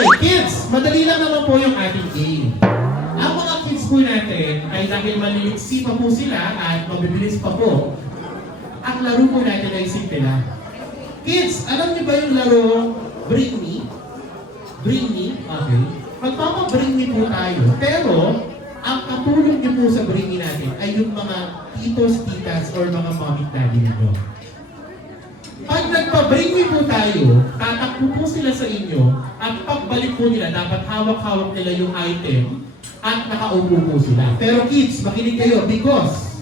Okay, kids, madali lang naman po yung ating game. Ang mga kids po natin ay dahil maliliksi pa po sila at mabibilis pa po, ang laro po natin ay simple lang. Kids, alam niyo ba yung laro Bring Me? Bring Me? Okay. Magpapa-bring me po tayo. Pero, ang katulong niyo po sa bring me natin ay yung mga titos, titas, or mga mommy daddy niyo. Pag nagpa-bring me po tayo, tatakbo po sila sa inyo at pagbalik po nila, dapat hawak-hawak nila yung item at nakaupo po sila. Pero kids, makinig kayo because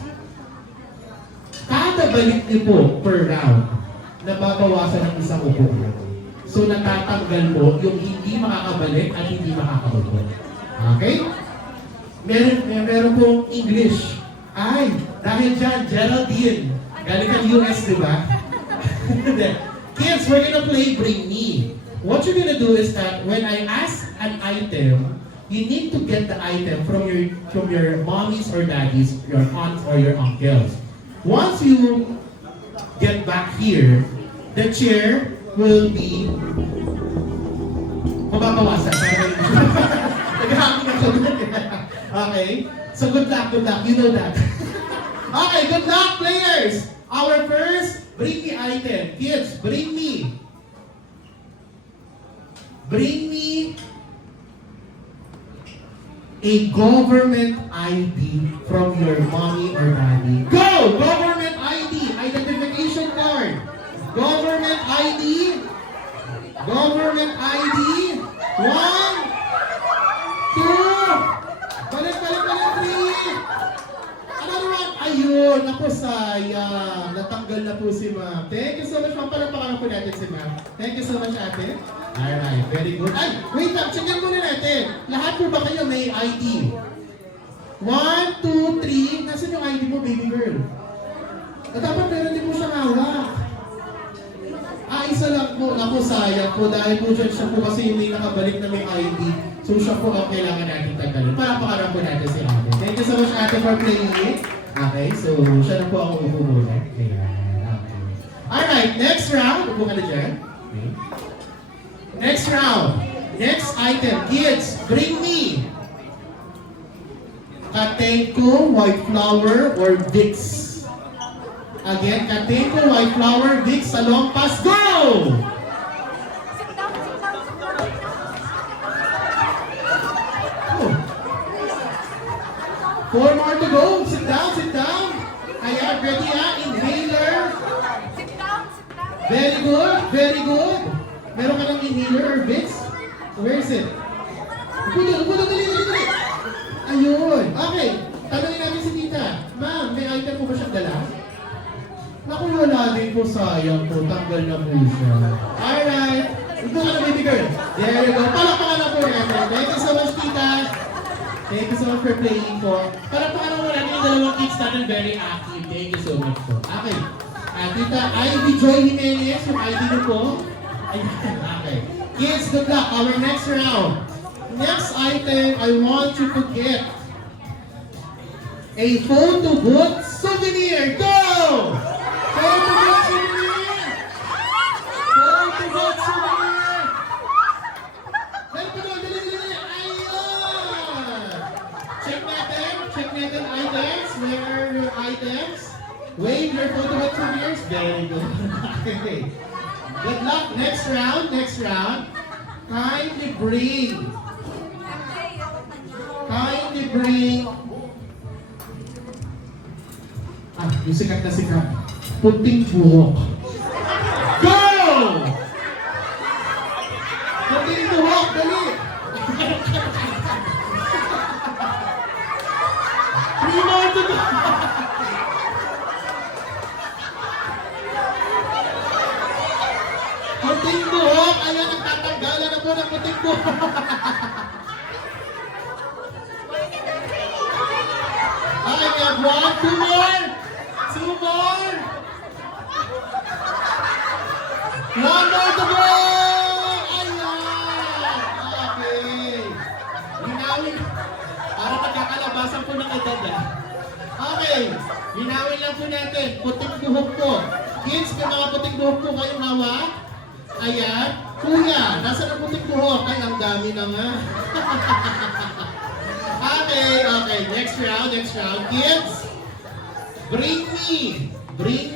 kada balik niyo po per round, nababawasan ng isang upo. So natatanggal po yung hindi makakabalik at hindi makakaupo. Okay? Meron pong English. Ay, dahil dyan, Geraldine. Galing kang US, di ba? Kids, we're gonna play Bring Me. What you're gonna do is that when I ask an item, you need to get the item from your mommies or daddies, your aunts or your uncles. Once you get back here, the chair will be mababawasan. Naghahangin ako doon. Okay? So good luck, you know that. Okay, good luck players! Our first bring me item. Kids, bring me. Bring me a government ID from your mommy or daddy. Go! Government ID! Identification card. Government ID. Government ID. 1, 2. Balik, 3. Another one. Ayun, ako sayang. Natanggal na po si ma'am. Thank you so much, ma'am. Palapakan po natin si ma'am. Thank you so much, ate. Alright, very good. Ay, wait lang. Checken muna natin. Lahat po ba kayo may ID? 1, 2, 3. Nasaan yung ID mo, baby girl? At dapat meron din po siyang hawak. Isa lang po. Ako sayang po. Dahil po siya po kasi hindi nakabalik na may ID. So siya po ang kailangan natin tanggalin. Palapakan po natin si ate. Thank you so much, ate, for playing it. Okay, so siya na po ang upo muna. Ayan, okay. Alright, next round. Upo ka na dyan. Okay. Next round. Next item. Kids, bring me Katenko, white flower, or Vicks. Again, Katenko, white flower, Vicks, salong pass, go! Oh. 4 more to go. Sit down, sit down. Ayan, ready ha? Inhaler. Very good, very good. Meron ka ng inhaler or Vicks? Where is it? Upo doon, dali. Ayun. Okay, tanongin natin si tita. Ma'am, may item po ba siyang dala? Naku, wala din po, sayang po. Tanggal na po siya. Alright. Upo ka na, baby girl. There you go. Palakpakan na po natin. Thank you so much, tita. Thank you so much for playing po. Palakpakan na po natin yung dalawang kids natin very active. Thank you so much po. Okay. Tita Ivy Joy Jimenez, yung ID niyo po. Okay. Kids, good luck. Our next round. Next item, I want you to get a photo booth souvenir. Go! Photo booth souvenir! Photo booth souvenir! Dali! Ayun! Check natin items. Where are your items? Wave your photo booth souvenirs. Very good. Okay. Good luck. Next round. Kindly bring yung sikat na sikat. Puting buhok. Go! Puting buhok, dali! 3 more to go! Puting buhok! Ayan, nagtatanggalan na po ng puting buhok! Okay, we have 1, 2 more! 2 more! 1 more to go! Ayan! Okay. Linawin. Para pagkakalabasan po ng edad. Okay. Linawin lang po natin. Puting buhok po. Kids, may mga puting buhok po kayong hawak. Ayan. Kuya, nasa na puting buhok? Ay, ang dami na nga. Okay. Next round. Kids, bring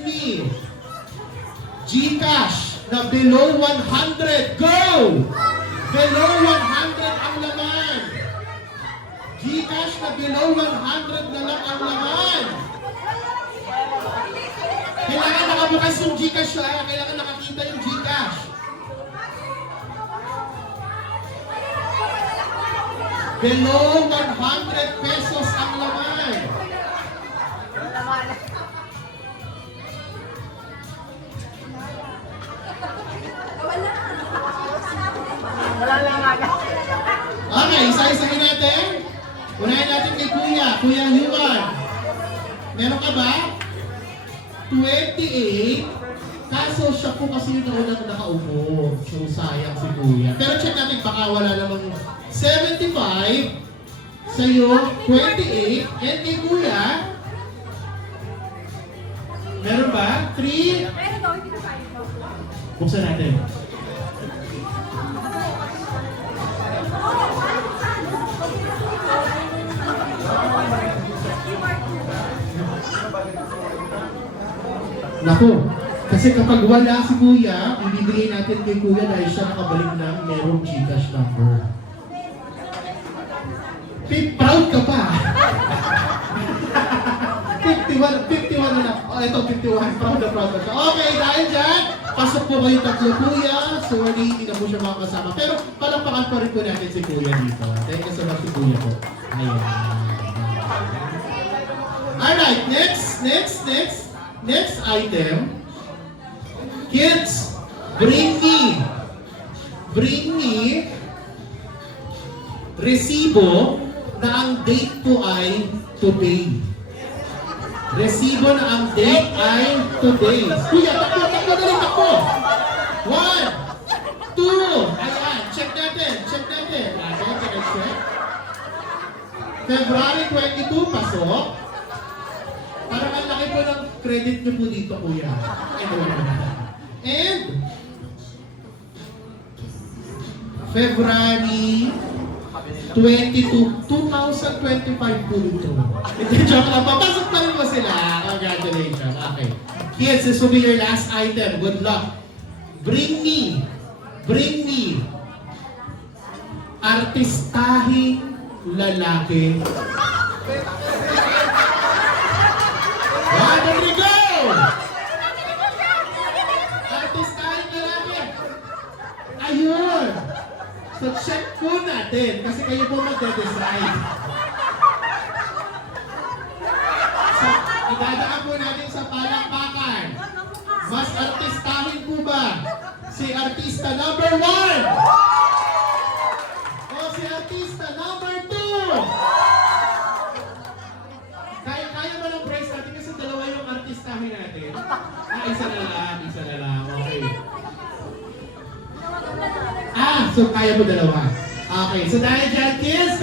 me GCash na below 100. Go! Below 100 ang laman. GCash na below 100 na lang ang laman. Kailangan nakabukas yung GCash na. Kailangan nakakita yung GCash. Below 100 pesos ang laman. Okay, isa-isahin natin. Unahin natin kay Kuya Human. Meron ka ba? 28. Kaso siya po kasi yung naunang nakaupo. So sayang si Kuya. Pero check natin, baka wala namang 75. Sa'yo, 28. And kay Kuya, meron ba? 3. Buksan natin. Naku, kasi kapag wala si Kuya, ibibigay natin kay Kuya dahil siya nakabalik ng merong GCash number. Proud ka pa! 51 na. Oh, ito, 51. Proud na ka siya. Okay, dahil dyan, pasok po kayo tatlo, Kuya. Sorry, hindi na po siya makakasama. Pero palampakan pa rin po natin si Kuya dito. Thank you so much si Kuya po. Ayan. Alright, next item. Kids, bring me resibo na ang date po ay today. Resibo na ang date ay today. Kuya, takbo, dali, takbo. 1, 2, ayan, check natin. Check. February 22, pasok. Parang ang laki po ng credit nyo po dito, Kuya. And February 22, 2025 po ito. Ito, joke lang. Papasok pa rin po sila. Congratulations. Okay. Kids, this will be your last item. Good luck. Bring me artistahing lalaki. Rodrigo! Artistahing lalaki. Ayun. So check po natin kasi kayo po magde-decide. So, idadaan po natin sa palakpakan. Mas artistahin po ba si artista number 1? O si artista number 2? Kaya ba ng price natin kasi dalawa yung artistahin natin? Isa na lang. Okay. So kaya mo dalawa. Okay, so dahil dyan, kids,